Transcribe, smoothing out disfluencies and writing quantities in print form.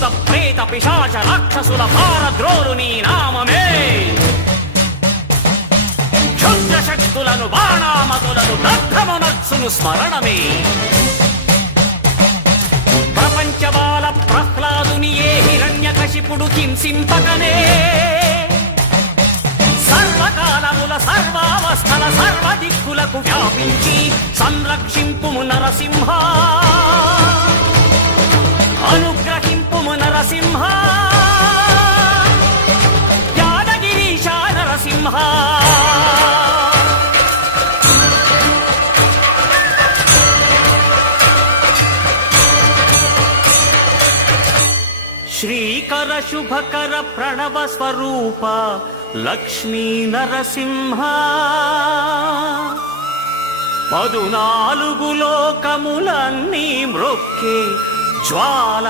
భూత ప్రేత పిశాచ రాక్షసుల పారద్రోలు నీ నామమే. క్షుద్ర శక్తులను బాణామతులను దగ్ధమునర్చును స్మరణమే. ప్రపంచబాల ప్రహ్లాదుని ఏ హిరణ్యకశిపుడు హింసింపకనే. సర్వకాలముల సర్వావస్థల సర్వదిక్కులకు వ్యాపించి సంరక్షింపుము నరసింహ, అనుగ్రహింపుము నరసింహ, యాదగిరీశ నరసింహ. శ్రీకర శుభకర ప్రణవ స్వరూప లక్ష్మీ నరసింహ. 14 లోకములన్నీ మ్రొక్కే జ్వాల